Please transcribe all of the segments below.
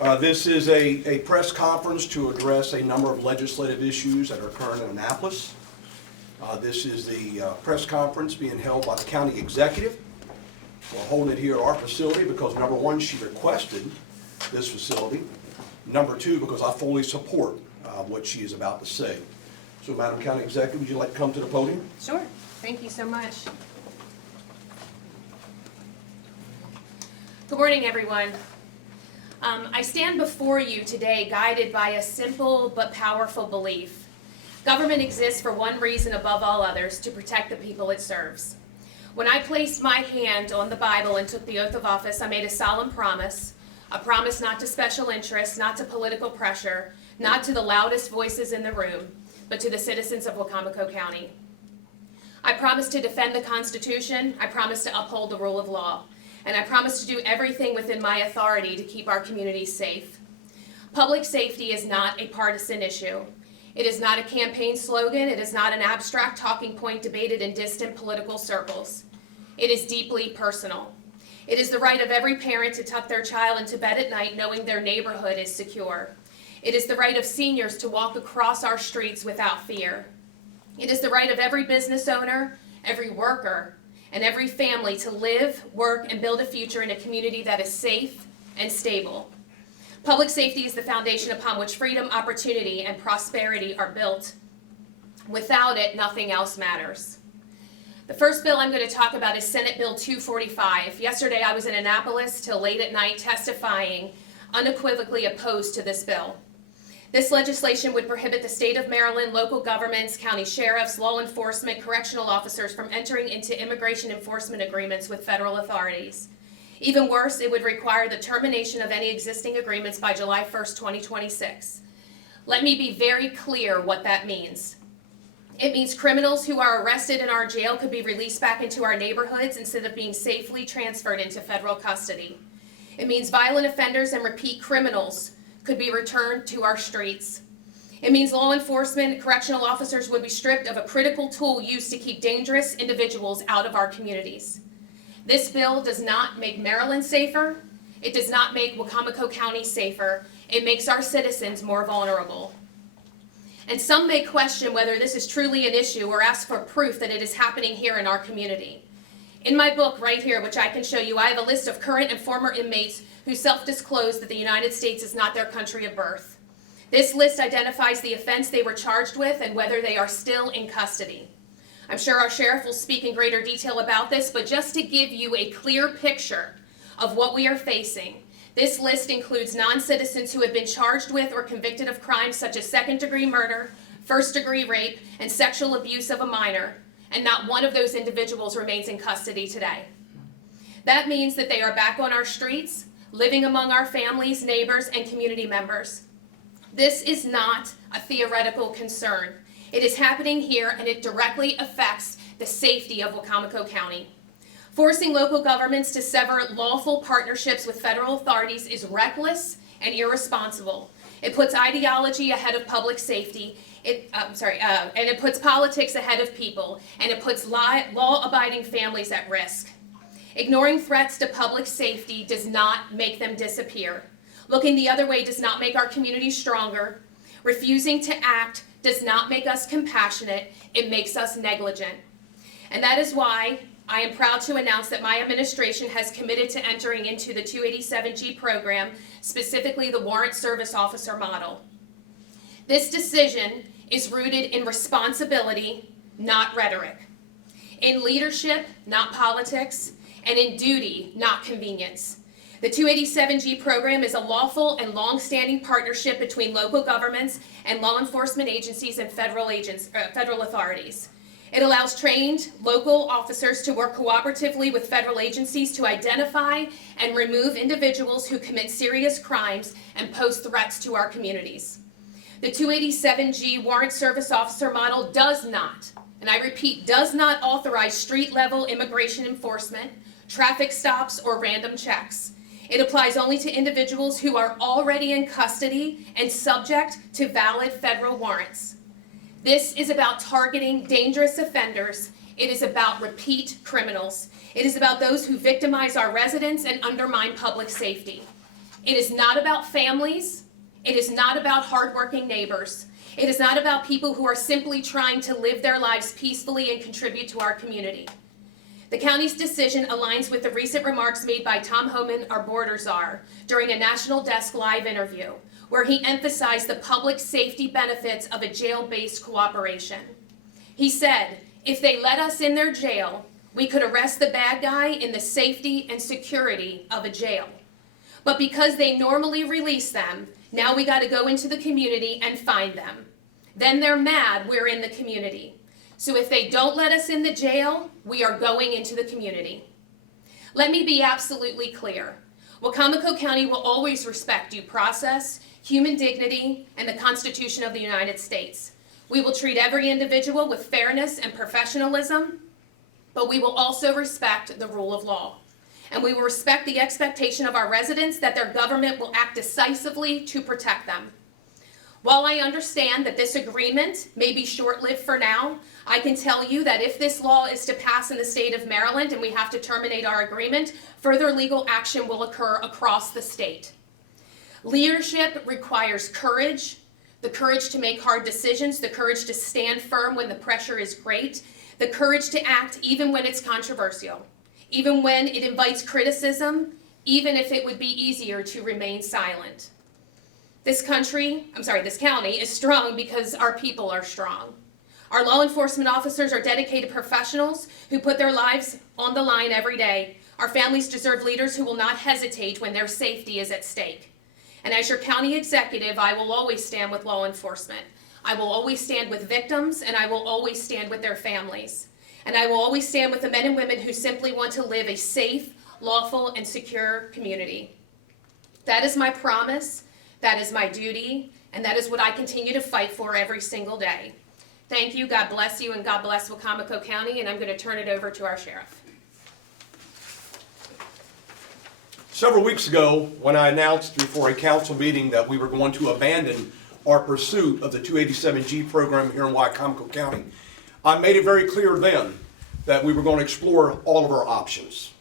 This is a press conference to address a number of legislative issues that are occurring in Annapolis. This is the press conference being held by the county executive. We're holding it here at our facility because, number one, she requested this facility. Number two, because I fully support what she is about to say. So, Madam County Executive, would you like to come to the podium? Sure. Thank you so much. Good morning, everyone. I stand before you today guided by a simple but powerful belief. Government exists for one reason above all others, to protect the people it serves. When I placed my hand on the Bible and took the oath of office, I made a solemn promise, a promise not to special interests, not to political pressure, not to the loudest voices in the room, but to the citizens of Wacomico County. I promised to defend the Constitution, I promised to uphold the rule of law, and I promise to do everything within my authority to keep our communities safe. Public safety is not a partisan issue. It is not a campaign slogan. It is not an abstract talking point debated in distant political circles. It is deeply personal. It is the right of every parent to tuck their child into bed at night knowing their neighborhood is secure. It is the right of seniors to walk across our streets without fear. It is the right of every business owner, every worker, and every family to live, work, and build a future in a community that is safe and stable. Public safety is the foundation upon which freedom, opportunity, and prosperity are built. Without it, nothing else matters. The first bill I'm going to talk about is Senate Bill 245. Yesterday, I was in Annapolis till late at night testifying, unequivocally opposed to this bill. This legislation would prohibit the state of Maryland, local governments, county sheriffs, law enforcement, correctional officers from entering into immigration enforcement agreements with federal authorities. Even worse, it would require the termination of any existing agreements by July 1st, 2026. Let me be very clear what that means. It means criminals who are arrested in our jail could be released back into our neighborhoods instead of being safely transferred into federal custody. It means violent offenders and repeat criminals could be returned to our streets. It means law enforcement and correctional officers would be stripped of a critical tool used to keep dangerous individuals out of our communities. This bill does not make Maryland safer. It does not make Wacomico County safer. It makes our citizens more vulnerable. And some may question whether this is truly an issue or ask for proof that it is happening here in our community. In my book right here, which I can show you, I have a list of current and former inmates who self-disclosed that the United States is not their country of birth. This list identifies the offense they were charged with and whether they are still in custody. I'm sure our sheriff will speak in greater detail about this, but just to give you a clear picture of what we are facing, this list includes non-citizens who have been charged with or convicted of crimes such as second-degree murder, first-degree rape, and sexual abuse of a minor, and not one of those individuals remains in custody today. That means that they are back on our streets, living among our families, neighbors, and community members. This is not a theoretical concern. It is happening here, and it directly affects the safety of Wacomico County. Forcing local governments to sever lawful partnerships with federal authorities is reckless and irresponsible. It puts ideology ahead of public safety. And it puts politics ahead of people, and it puts law-abiding families at risk. Ignoring threats to public safety does not make them disappear. Looking the other way does not make our community stronger. Refusing to act does not make us compassionate. It makes us negligent. And that is why I am proud to announce that my administration has committed to entering into the 287G program, specifically the Warrant Service Officer model. This decision is rooted in responsibility, not rhetoric, in leadership, not politics, and in duty, not convenience. The 287G program is a lawful and long-standing partnership between local governments and law enforcement agencies and federal authorities. It allows trained local officers to work cooperatively with federal agencies to identify and remove individuals who commit serious crimes and pose threats to our communities. The 287G Warrant Service Officer model does not, and I repeat, does not authorize street-level immigration enforcement, traffic stops, or random checks. It applies only to individuals who are already in custody and subject to valid federal warrants. This is about targeting dangerous offenders. It is about repeat criminals. It is about those who victimize our residents and undermine public safety. It is not about families. It is not about hardworking neighbors. It is not about people who are simply trying to live their lives peacefully and contribute to our community. The county's decision aligns with the recent remarks made by Tom Homan, our border czar, during a National Desk Live interview, where he emphasized the public safety benefits of a jail-based cooperation. He said, if they let us in their jail, we could arrest the bad guy in the safety and security of a jail. But because they normally release them, now we got to go into the community and find them. Then they're mad we're in the community. So if they don't let us in the jail, we are going into the community. Let me be absolutely clear. Wacomico County will always respect due process, human dignity, and the Constitution of the United States. We will treat every individual with fairness and professionalism, but we will also respect the rule of law. And we will respect the expectation of our residents that their government will act decisively to protect them. While I understand that this agreement may be short-lived for now, I can tell you that if this law is to pass in the state of Maryland and we have to terminate our agreement, further legal action will occur across the state. Leadership requires courage, the courage to make hard decisions, the courage to stand firm when the pressure is great, the courage to act even when it's controversial, even when it invites criticism, even if it would be easier to remain silent. This county is strong because our people are strong. Our law enforcement officers are dedicated professionals who put their lives on the line every day. Our families deserve leaders who will not hesitate when their safety is at stake. And as your county executive, I will always stand with law enforcement. I will always stand with victims, and I will always stand with their families. And I will always stand with the men and women who simply want to live a safe, lawful, and secure community. That is my promise. That is my duty, and that is what I continue to fight for every single day. Thank you, God bless you, and God bless Wacomico County, and I'm going to turn it over to our sheriff. Several weeks ago, when I announced before a council meeting that we were going to abandon our pursuit of the 287G program here in Wacomico County, I made it very clear then that we were going to explore all of our options.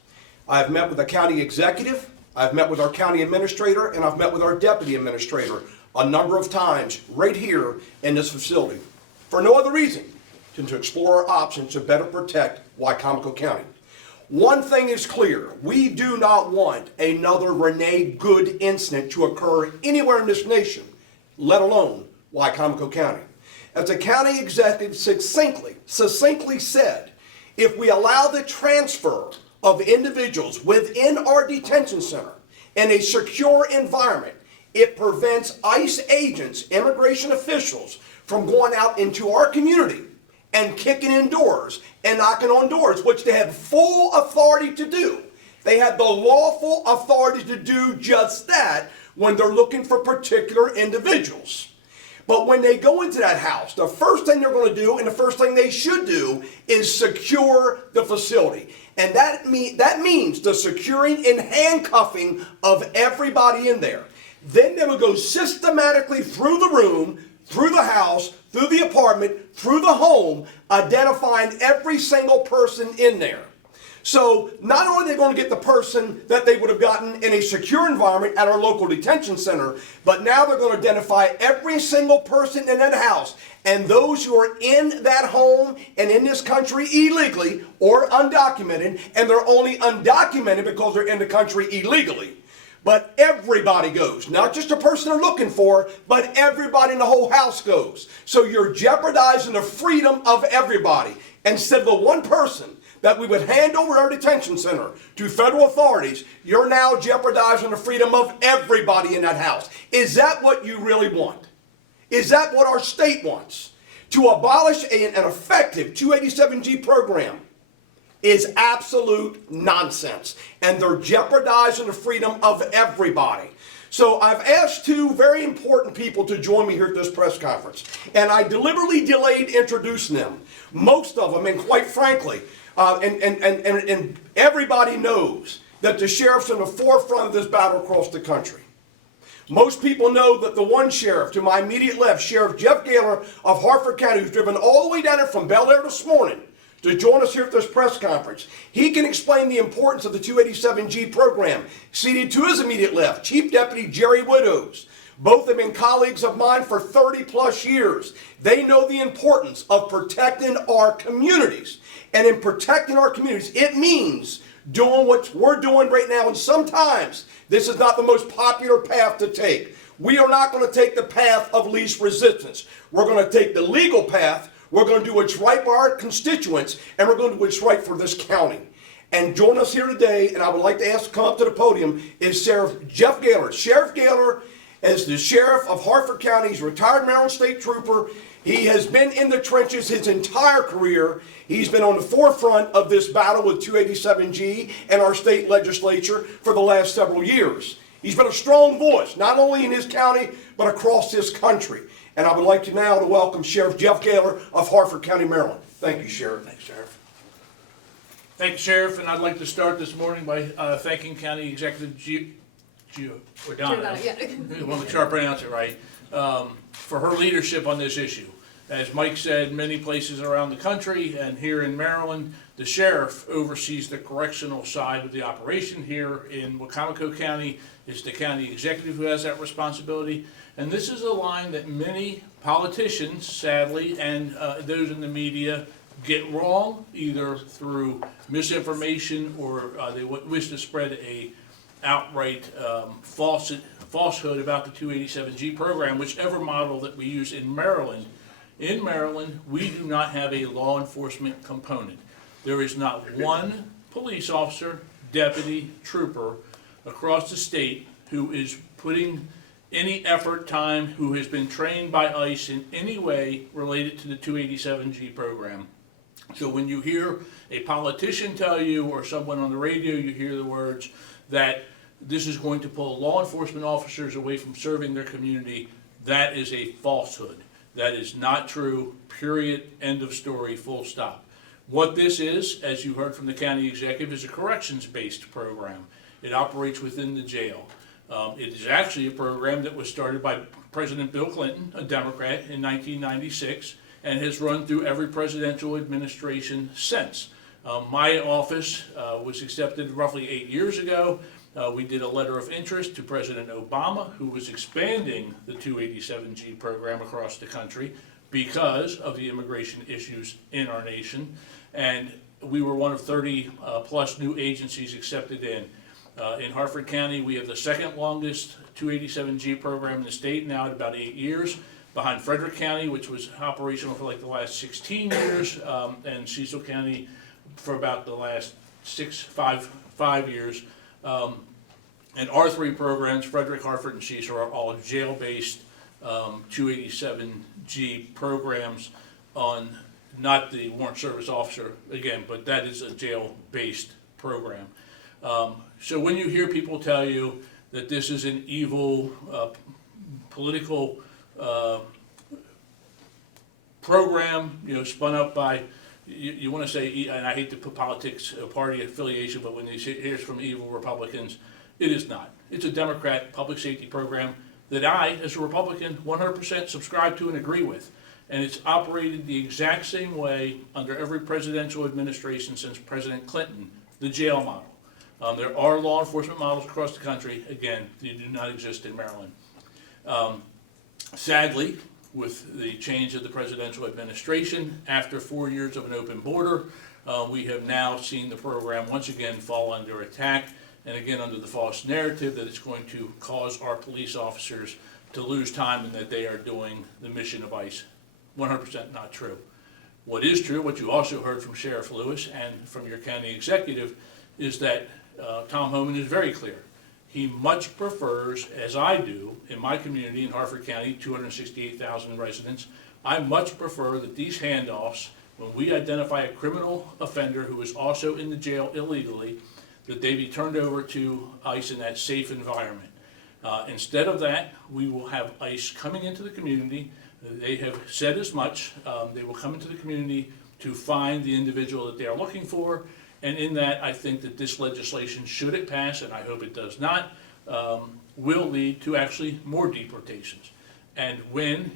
I've met with the county executive, I've met with our county administrator, and I've met with our deputy administrator a number of times right here in this facility for no other reason than to explore our options to better protect Wacomico County. One thing is clear, we do not want another Renee Good incident to occur anywhere in this nation, let alone Wacomico County. As the county executive succinctly said, if we allow the transfer of individuals within our detention center in a secure environment, it prevents ICE agents, immigration officials, from going out into our community and kicking in doors and knocking on doors, which they have full authority to do. They have the lawful authority to do just that when they're looking for particular individuals. But when they go into that house, the first thing they're going to do, and the first thing they should do, is secure the facility. And that means the securing and handcuffing of everybody in there. Then they will go systematically through the room, through the house, through the apartment, through the home, identifying every single person in there. So not only are they going to get the person that they would have gotten in a secure environment at our local detention center, but now they're going to identify every single person in that house and those who are in that home and in this country illegally or undocumented, and they're only undocumented because they're in the country illegally. But everybody goes, not just the person they're looking for, but everybody in the whole house goes. So you're jeopardizing the freedom of everybody. Instead of the one person that we would hand over our detention center to federal authorities, you're now jeopardizing the freedom of everybody in that house. Is that what you really want? Is that what our state wants? To abolish an effective 287G program is absolute nonsense, and they're jeopardizing the freedom of everybody. So I've asked two very important people to join me here at this press conference, and I deliberately delayed introducing them. Most of them, and quite frankly, and everybody knows that the sheriff's in the forefront of this battle across the country. Most people know that the one sheriff to my immediate left, Sheriff Jeff Gaylor of Harford County, who's driven all the way down there from Bel Air this morning to join us here at this press conference. He can explain the importance of the 287G program. Seated to his immediate left, Chief Deputy Jerry Widows. Both have been colleagues of mine for 30 plus years. They know the importance of protecting our communities. And in protecting our communities, it means doing what we're doing right now. And sometimes this is not the most popular path to take. We are not going to take the path of least resistance. We're going to take the legal path. We're going to do what's right for our constituents, and we're going to do what's right for this county. And join us here today, and I would like to ask to come up to the podium, is Sheriff Jeff Gaylor. Sheriff Gaylor is the sheriff of Harford County. He's a retired Maryland State Trooper. He has been in the trenches his entire career. He's been on the forefront of this battle with 287G and our state legislature for the last several years. He's been a strong voice, not only in his county, but across this country. And I would like to now welcome Sheriff Jeff Gaylor of Harford County, Maryland. Thank you, Sheriff. Thanks, Sheriff. Thank you, Sheriff, and I'd like to start this morning by thanking County Executive Giordano, I want to make sure I pronounce it right, for her leadership on this issue. As Mike said, many places around the country and here in Maryland, the sheriff oversees the correctional side of the operation. Here in Wacomico County, it's the county executive who has that responsibility. And this is a line that many politicians, sadly, and those in the media get wrong, either through misinformation or they wish to spread a outright falsehood about the 287G program, whichever model that we use in Maryland. In Maryland, we do not have a law enforcement component. There is not one police officer, deputy, trooper across the state who is putting any effort, time, who has been trained by ICE in any way related to the 287G program. So when you hear a politician tell you, or someone on the radio, you hear the words that this is going to pull law enforcement officers away from serving their community, that is a falsehood. That is not true, period, end of story, full stop. What this is, as you heard from the county executive, is a corrections-based program. It operates within the jail. It is actually a program that was started by President Bill Clinton, a Democrat, in 1996, and has run through every presidential administration since. My office was accepted roughly 8 years ago. We did a letter of interest to President Obama, who was expanding the 287G program across the country because of the immigration issues in our nation. And we were one of 30 plus new agencies accepted in. In Harford County, we have the second longest 287G program in the state, now at about 8 years, behind Frederick County, which was operational for like the last 16 years, and Cecil County for about the last five years. And our three programs, Frederick, Harford, and Cecil, are all jail-based 287G programs on not the warrant service officer, again, but that is a jail-based program. So when you hear people tell you that this is an evil political program, spun up by, you want to say, and I hate to put politics, party affiliation, but when you hear it's from evil Republicans, it is not. It's a Democrat public safety program that I, as a Republican, 100% subscribe to and agree with. And it's operated the exact same way under every presidential administration since President Clinton, the jail model. There are law enforcement models across the country. Again, they do not exist in Maryland. Sadly, with the change of the presidential administration, after 4 years of an open border, we have now seen the program once again fall under attack, and again under the false narrative that it's going to cause our police officers to lose time and that they are doing the mission of ICE. 100% not true. What is true, what you also heard from Sheriff Lewis and from your county executive, is that Tom Homan is very clear. He much prefers, as I do in my community in Harford County, 268,000 residents, I much prefer that these handoffs, when we identify a criminal offender who is also in the jail illegally, that they be turned over to ICE in that safe environment. Instead of that, we will have ICE coming into the community. They have said as much. They will come into the community to find the individual that they are looking for. And in that, I think that this legislation, should it pass, and I hope it does not, will lead to actually more deportations. And when,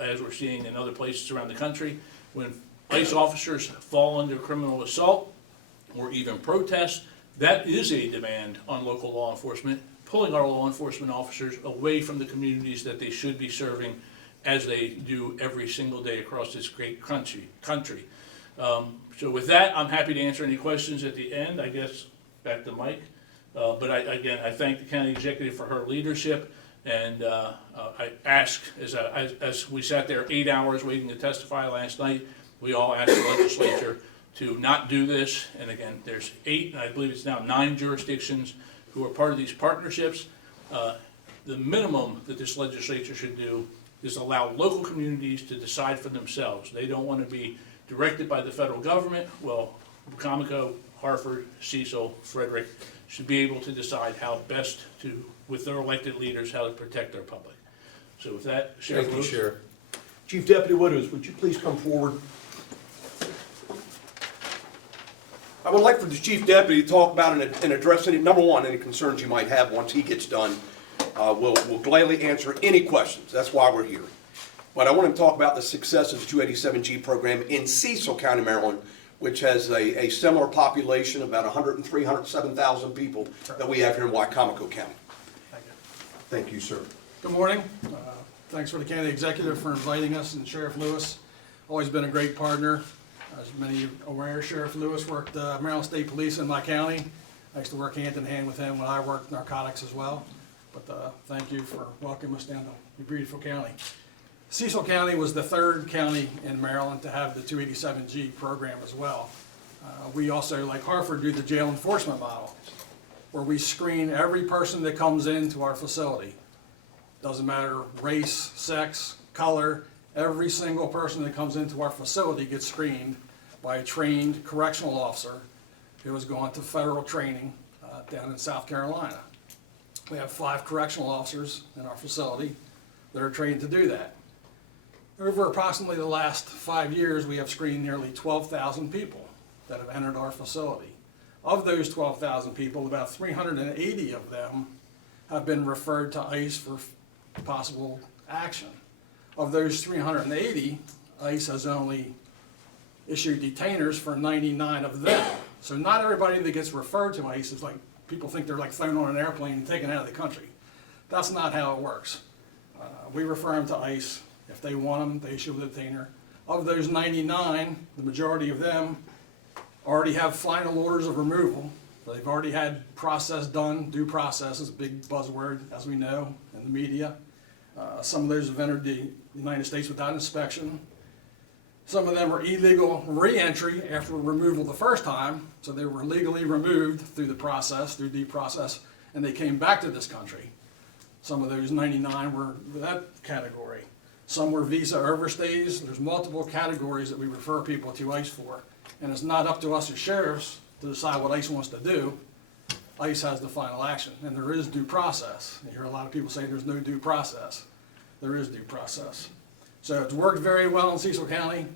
as we're seeing in other places around the country, when ICE officers fall under criminal assault or even protest, that is a demand on local law enforcement, pulling our law enforcement officers away from the communities that they should be serving as they do every single day across this great country. So with that, I'm happy to answer any questions at the end. I guess back to Mike. But I thank the county executive for her leadership, and I ask, as we sat there 8 hours waiting to testify last night, we all asked the legislature to not do this. And again, there's 8, and I believe it's now 9 jurisdictions who are part of these partnerships. The minimum that this legislature should do is allow local communities to decide for themselves. They don't want to be directed by the federal government. Well, Comico, Hartford, Cecil, Frederick should be able to decide how best to, with their elected leaders, how to protect their public. So with that, Sheriff Thank you, Lewis. Sheriff. Chief Deputy Widows, would you please come forward? I would like for the Chief Deputy to talk about and address number one, any concerns you might have once he gets done. We'll gladly answer any questions. That's why we're here. But I want him to talk about the success of the 287G program in Cecil County, Maryland, which has a similar population, about 103,000, 107,000 people that we have here in Wycomico County. Thank you. Thank you, sir. Good morning. Thanks for the county executive for inviting us, and Sheriff Lewis. Always been a great partner. As many are aware, Sheriff Lewis worked Maryland State Police in my county. I used to work hand in hand with him when I worked narcotics as well. But thank you for welcoming us down to your beautiful county. Cecil County was the 3rd county in Maryland to have the 287G program as well. We also, like Hartford, do the jail enforcement model, where we screen every person that comes into our facility. Doesn't matter race, sex, color, every single person that comes into our facility gets screened by a trained correctional officer who has gone to federal training down in South Carolina. We have 5 correctional officers in our facility that are trained to do that. Over approximately the last 5 years, we have screened nearly 12,000 people that have entered our facility. Of those 12,000 people, about 380 of them have been referred to ICE for possible action. Of those 380, ICE has only issued detainers for 99 of them. So not everybody that gets referred to ICE is like, people think they're like thrown on an airplane and taken out of the country. That's not how it works. We refer them to ICE. If they want them, they issue a detainer. Of those 99, the majority of them already have final orders of removal. They've already had process done. Due process is a big buzzword, as we know, in the media. Some of those have entered the United States without inspection. Some of them are illegal re-entry after removal the first time, so they were legally removed through the process, through due process, and they came back to this country. Some of those 99 were that category. Some were visa overstays. There's multiple categories that we refer people to ICE for, and it's not up to us as sheriffs to decide what ICE wants to do. ICE has the final action, and there is due process. You hear a lot of people say there's no due process. There is due process. So it's worked very well in Cecil County.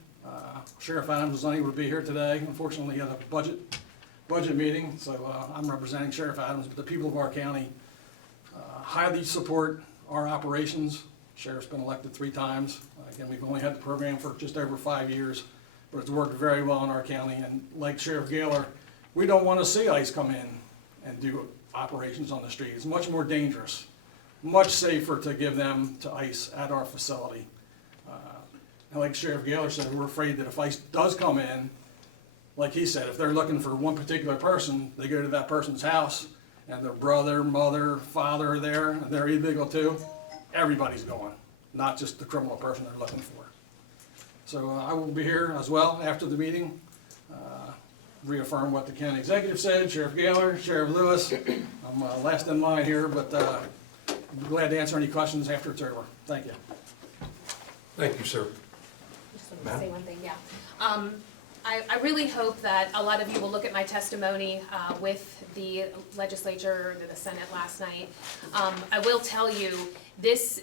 Sheriff Adams was unable to be here today. Unfortunately, he had a budget meeting, so I'm representing Sheriff Adams, but the people of our county highly support our operations. Sheriff's been elected 3 times. Again, we've only had the program for just over 5 years, but it's worked very well in our county. And like Sheriff Gaylor, we don't want to see ICE come in and do operations on the street. It's much more dangerous, much safer to give them to ICE at our facility. And like Sheriff Gaylor said, we're afraid that if ICE does come in, like he said, if they're looking for one particular person, they go to that person's house and their brother, mother, father are there and they're illegal too, everybody's going, not just the criminal person they're looking for. So I will be here as well after the meeting, reaffirm what the county executive said, Sheriff Gaylor, Sheriff Lewis. I'm last in line here, but I'll be glad to answer any questions after it's over. Thank you. Thank you, sir. Just want to say one thing, yeah. I really hope that a lot of you will look at my testimony with the legislature, the Senate last night. I will tell you, this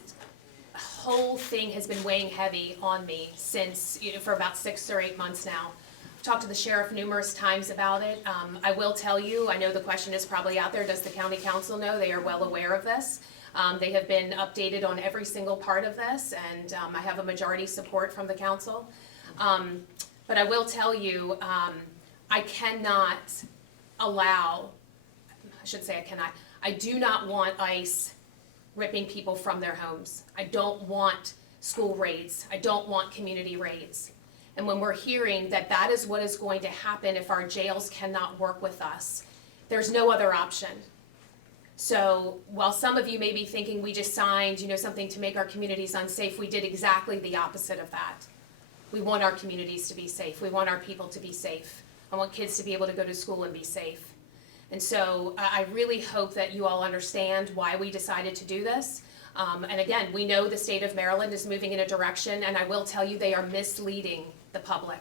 whole thing has been weighing heavy on me since, for about 6 or 8 months now. I've talked to the sheriff numerous times about it. I will tell you, I know the question is probably out there, does the county council know? They are well aware of this. They have been updated on every single part of this, and I have a majority support from the council. But But I will tell you, I cannot allow, I should say I cannot, I do not want ICE ripping people from their homes. I don't want school raids. I don't want community raids. And when we're hearing that that is what is going to happen if our jails cannot work with us, there's no other option. So while some of you may be thinking we just signed, something to make our communities unsafe, we did exactly the opposite of that. We want our communities to be safe. We want our people to be safe. I want kids to be able to go to school and be safe. And so I really hope that you all understand why we decided to do this. And again, we know the state of Maryland is moving in a direction, and I will tell you they are misleading the public.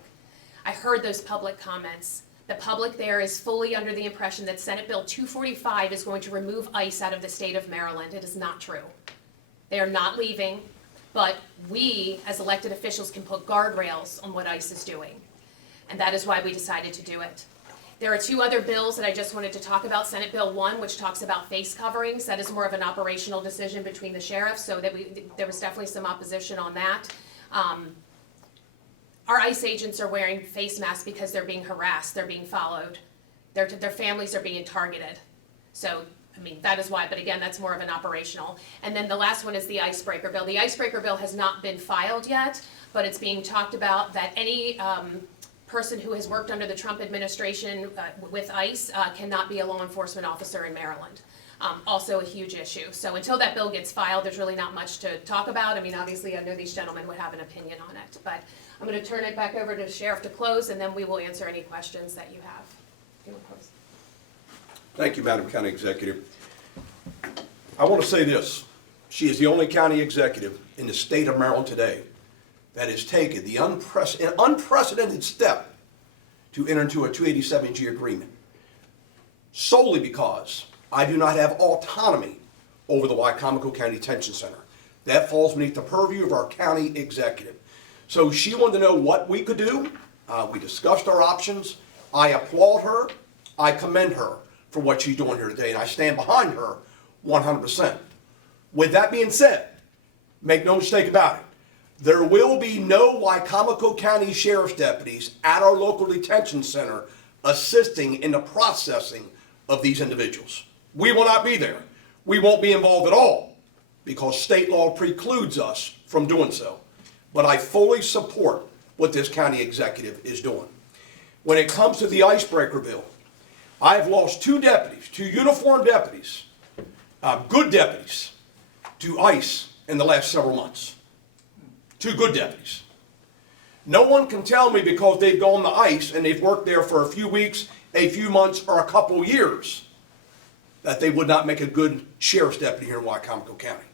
I heard those public comments. The public there is fully under the impression that Senate Bill 245 is going to remove ICE out of the state of Maryland. It is not true. They are not leaving, but we as elected officials can put guardrails on what ICE is doing. And that is why we decided to do it. There are two other bills that I just wanted to talk about. Senate Bill 1, which talks about face coverings. That is more of an operational decision between the sheriffs, so that there was definitely some opposition on that. Our ICE agents are wearing face masks because they're being harassed, they're being followed, their families are being targeted. So, that is why, but again, that's more of an operational. And then the last one is the icebreaker bill. The icebreaker bill has not been filed yet, but it's being talked about that any person who has worked under the Trump administration with ICE cannot be a law enforcement officer in Maryland. Also a huge issue. So until that bill gets filed, there's really not much to talk about. Obviously, I know these gentlemen would have an opinion on it, but I'm going to turn it back over to the sheriff to close, and then we will answer any questions that you have. You want to close? Thank you, Madam County Executive. I want to say this. She is the only county executive in the state of Maryland today that has taken the unprecedented step to enter into a 287G agreement, solely because I do not have autonomy over the Wycomico County Detention Center. That falls beneath the purview of our county executive. So she wanted to know what we could do. We discussed our options. I applaud her. I commend her for what she's doing here today, and I stand behind her 100%. With that being said, make no mistake about it, there will be no Wycomico County Sheriff's deputies at our local detention center assisting in the processing of these individuals. We will not be there. We won't be involved at all because state law precludes us from doing so. But I fully support what this county executive is doing. When it comes to the icebreaker bill, I've lost two uniformed deputies, good deputies, to ICE in the last several months. Two good deputies. No one can tell me because they've gone to ICE and they've worked there for a few weeks, a few months, or a couple years that they would not make a good sheriff's deputy here in Wycomico County.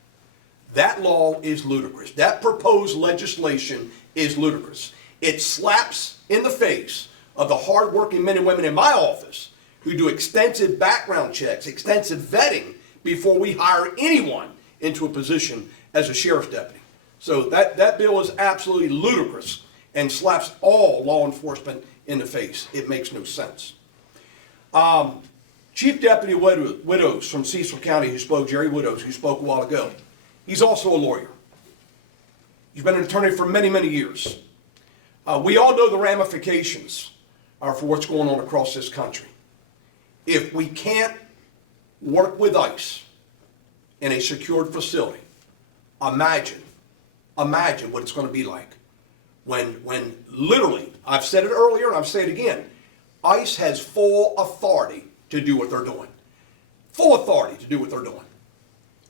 That law is ludicrous. That proposed legislation is ludicrous. It slaps in the face of the hardworking men and women in my office who do extensive background checks, extensive vetting before we hire anyone into a position as a sheriff's deputy. So that bill is absolutely ludicrous and slaps all law enforcement in the face. It makes no sense. Chief Deputy Widows from Cecil County who spoke, Jerry Widows, who spoke a while ago, he's also a lawyer. He's been an attorney for many, many years. We all know the ramifications for what's going on across this country. If we can't work with ICE in a secured facility, imagine what it's going to be like when literally, I've said it earlier and I'll say it again, ICE has full authority to do what they're doing. Full authority to do what they're doing.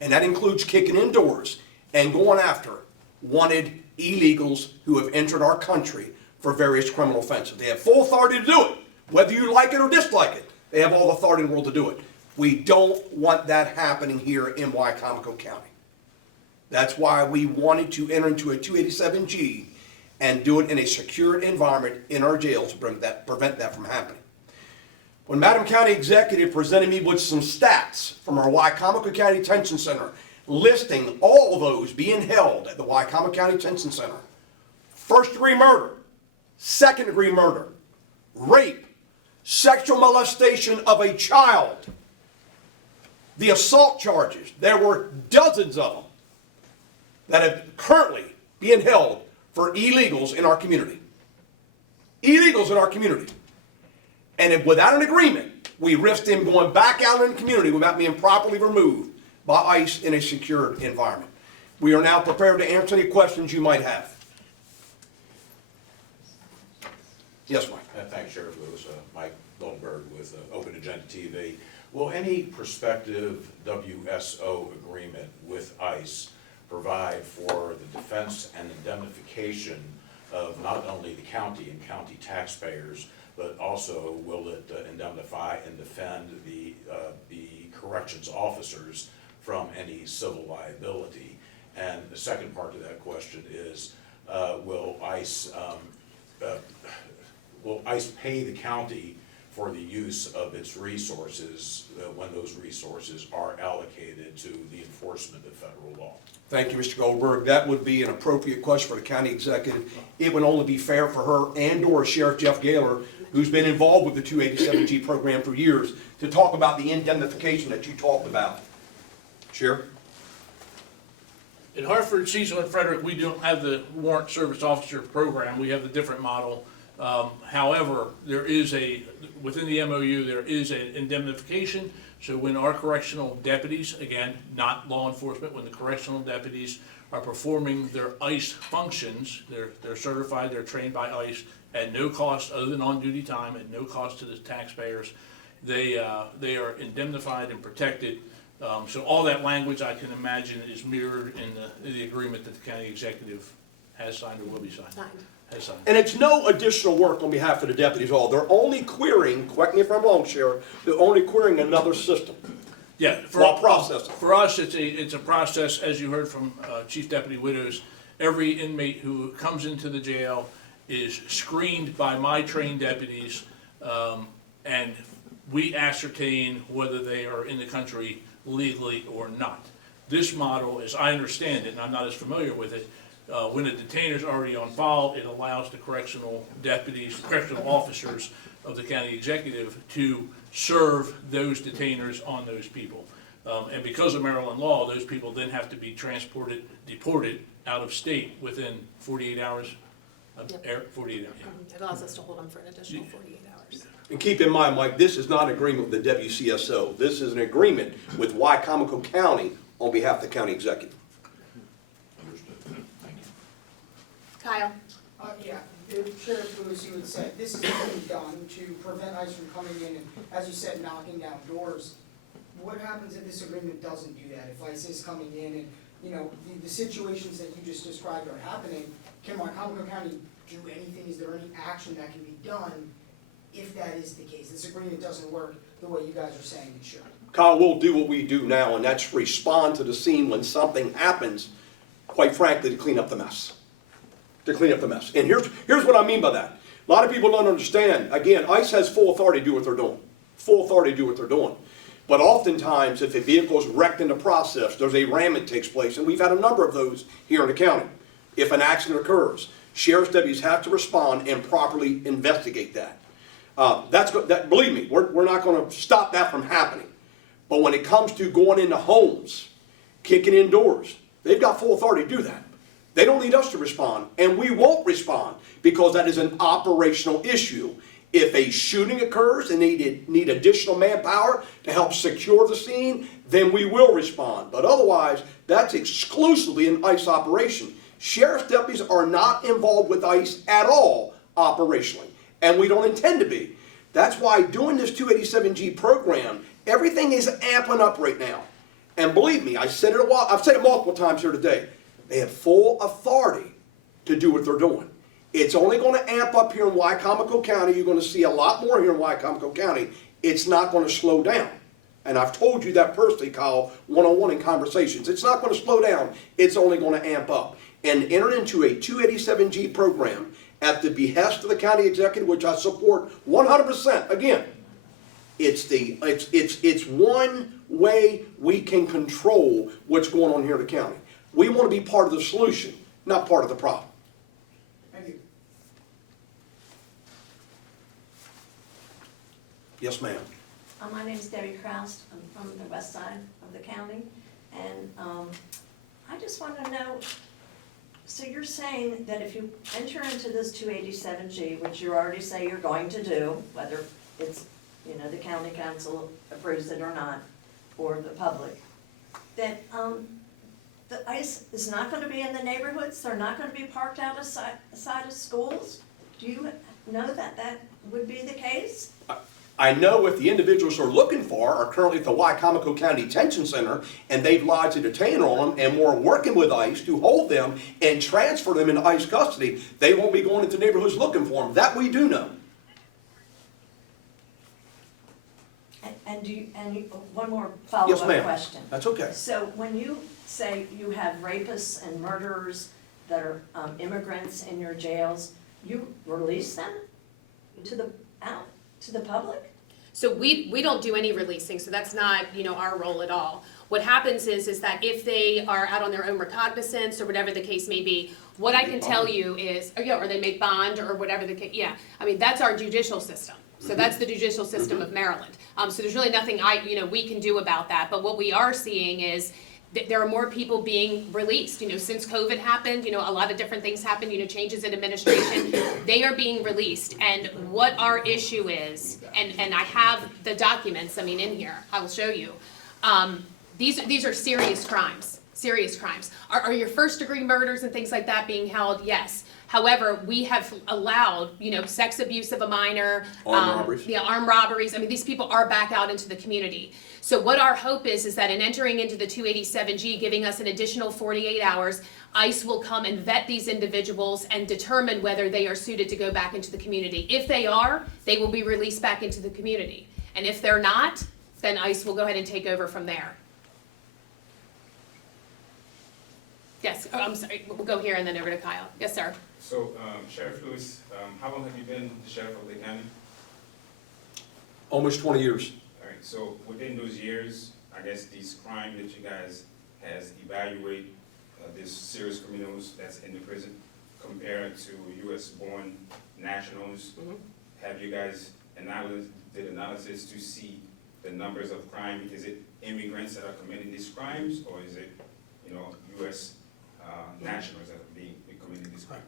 And that includes kicking in doors and going after wanted illegals who have entered our country for various criminal offenses. They have full authority to do it. Whether you like it or dislike it, they have all the authority in the world to do it. We don't want that happening here in Wycomico County. That's why we wanted to enter into a 287G and do it in a secured environment in our jails to prevent that from happening. When Madam County Executive presented me with some stats from our Wycomico County Detention Center listing all those being held at the Wycomico County Detention Center, first-degree murder, second-degree murder, rape, sexual molestation of a child, the assault charges, there were dozens of them that are currently being held for illegals in our community. illegals in our community. And if without an agreement, we risk them going back out in the community without being properly removed by ICE in a secured environment. We are now prepared to answer any questions you might have. Yes, Mike. Thanks, Sheriff Lewis. Mike Goldberg with Open Agenda TV. Will any prospective WSO agreement with ICE provide for the defense and indemnification of not only the county and county taxpayers, but also will it indemnify and defend the corrections officers from any civil liability? And the second part to that question is, will ICE pay the county for the use of its resources when those resources are allocated to the enforcement of federal law? Thank you, Mr. Goldberg. That would be an appropriate question for the county executive. It would only be fair for her and/or Sheriff Jeff Gaylor, who's been involved with the 287G program for years, to talk about the indemnification that you talked about. Sheriff? In Hartford, Cecil, and Frederick, we don't have the warrant service officer program. We have the different model. However, there is within the MOU, there is an indemnification. So when our correctional deputies, again, not law enforcement, when the correctional deputies are performing their ICE functions, they're certified, they're trained by ICE at no cost other than on-duty time, at no cost to the taxpayers. They are indemnified and protected. So all that language, I can imagine, is mirrored in the agreement that the county executive has signed or will be signed. Has signed. And it's no additional work on behalf of the deputies all. They're only querying, correct me if I'm wrong, Sheriff, they're only querying another system. Yeah, While processing. For us, it's a process, as you heard from Chief Deputy Widows. Every inmate who comes into the jail is screened by my trained deputies, and we ascertain whether they are in the country legally or not. This model, as I understand it, and I'm not as familiar with it, when a detainer is already on file, it allows the correctional deputies, correctional officers of the county executive to serve those detainers on those people. And because of Maryland law, those people then have to be deported out of state within 48 hours. 48 hours. It allows us to hold them for an additional 48 hours. And keep in mind, Mike, this is not an agreement with the WCSO. This is an agreement with Wycomico County on behalf of the county executive. Understood. Thank you. Kyle? Yeah, Sheriff Lewis, you had said this is being done to prevent ICE from coming in and, as you said, knocking down doors. What happens if this agreement doesn't do that? If ICE is coming in and, you know, the situations that you just described are happening, can Wycomico County do anything? Is there any action that can be done if that is the case? This agreement doesn't work the way you guys are saying it should. Kyle, we'll do what we do now, and that's respond to the scene when something happens, quite frankly, to clean up the mess. To clean up the mess. And here's what I mean by that. A lot of people don't understand. Again, ICE has full authority to do what they're doing. Full authority to do what they're doing. But oftentimes, if a vehicle is wrecked in the process, there's a ram that takes place, and we've had a number of those here in the county. If an accident occurs, sheriff's deputies have to respond and properly investigate that. Believe me, we're not going to stop that from happening. But when it comes to going into homes, kicking in doors, they've got full authority to do that. They don't need us to respond, and we won't respond because that is an operational issue. If a shooting occurs and need additional manpower to help secure the scene, then we will respond. But otherwise, that's exclusively an ICE operation. Sheriff's deputies are not involved with ICE at all operationally, and we don't intend to be. That's why doing this 287G program, everything is amping up right now. And believe me, I've said it multiple times here today. They have full authority to do what they're doing. It's only going to amp up here in Wycomico County. You're going to see a lot more here in Wycomico County. It's not going to slow down. And I've told you that personally, Kyle, one-on-one in conversations. It's not going to slow down. It's only going to amp up. And enter into a 287G program at the behest of the county executive, which I support 100%. Again, it's one way we can control what's going on here in the county. We want to be part of the solution, not part of the problem. Thank you. Yes, ma'am. My name is Debbie Kraus. I'm from the west side of the county. And I just want to know, So you're saying that if you enter into this 287G, which you already say you're going to do, whether it's, the county council approves it or not, or the public, that the ICE is not gonna be in the neighborhoods, they're not gonna be parked outside of schools? Do you know that that would be the case? I know what the individuals are looking for are currently at the Wycomico County Detention Center, and they've lodged a detainer on them, and we're working with ICE to hold them and transfer them into ICE custody. They won't be going into neighborhoods looking for them. That we do know. One more Yes, follow-up ma'am. question. That's okay. So when you say you have rapists and murderers that are immigrants in your jails, you release them out to the public? So we don't do any releasing, so that's not, our role at all. What happens is that if they are out on their own recognizance or whatever the case may be, what I can tell you is, or they make bond or whatever the case, that's our judicial system. So that's the judicial system of Maryland. So there's really nothing we can do about that, but what we are seeing is there are more people being released, since COVID happened, a lot of different things happened, changes in administration, they are being released. And what our issue is, and I have the documents, in here, I will show you. These are serious crimes, Are your first degree murders and things like that being held? Yes. However, we have allowed, sex abuse of a minor. Armed robberies. Yeah, armed robberies. These people are back out into the community. So what our hope is that in entering into the 287G, giving us an additional 48 hours, ICE will come and vet these individuals and determine whether they are suited to go back into the community. If they are, they will be released back into the community. And if they're not, then ICE will go ahead and take over from there. Yes, I'm sorry, we'll go here and then over to Kyle. Yes, sir. So, Sheriff Lewis, how long have you been the sheriff of the county? Almost 20 years. All right, so within those years, I guess these crimes that you guys has evaluate these serious criminals that's in the prison compared to U.S.-born nationals, have you guys did analysis to see the numbers of crime? Is it immigrants that are committing these crimes, or is it, U.S. Nationals that are being committing these crimes?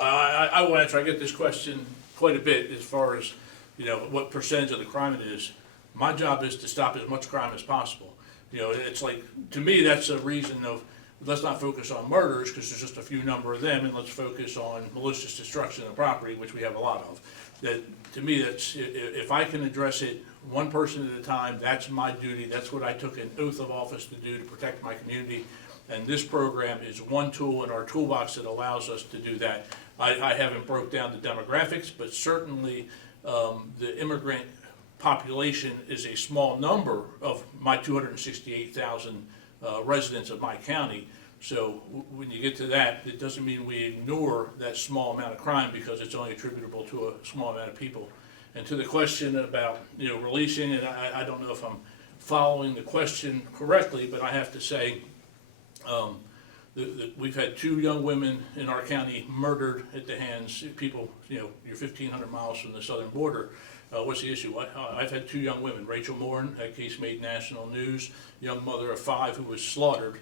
I will answer. I get this question quite a bit as far as, what percentage of the crime it is. My job is to stop as much crime as possible. It's like, to me, that's a reason of, let's not focus on murders because there's just a few number of them, and let's focus on malicious destruction of property, which we have a lot of. That, to me, that's, if I can address it one person at a time, that's my duty. That's what I took an oath of office to do, to protect my community. And this program is one tool in our toolbox that allows us to do that. I haven't broke down the demographics, but certainly the immigrant population is a small number of my 268,000 residents of my county. So when you get to that, it doesn't mean we ignore that small amount of crime because it's only attributable to a small amount of people. And to the question about releasing, and I don't know if I'm following the question correctly, but I have to say, we've had 2 young women in our county murdered at the hands of people, you're 1,500 miles from the southern border. What's the issue? I've had 2 young women. Rachel Morin, that case made national news, young mother of 5 who was slaughtered,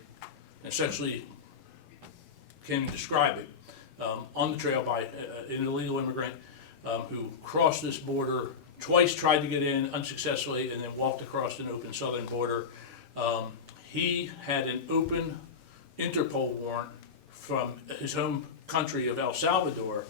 essentially can't even describe it, on the trail by an illegal immigrant who crossed this border, twice tried to get in unsuccessfully, and then walked across an open southern border. He had an open Interpol warrant from his home country of El Salvador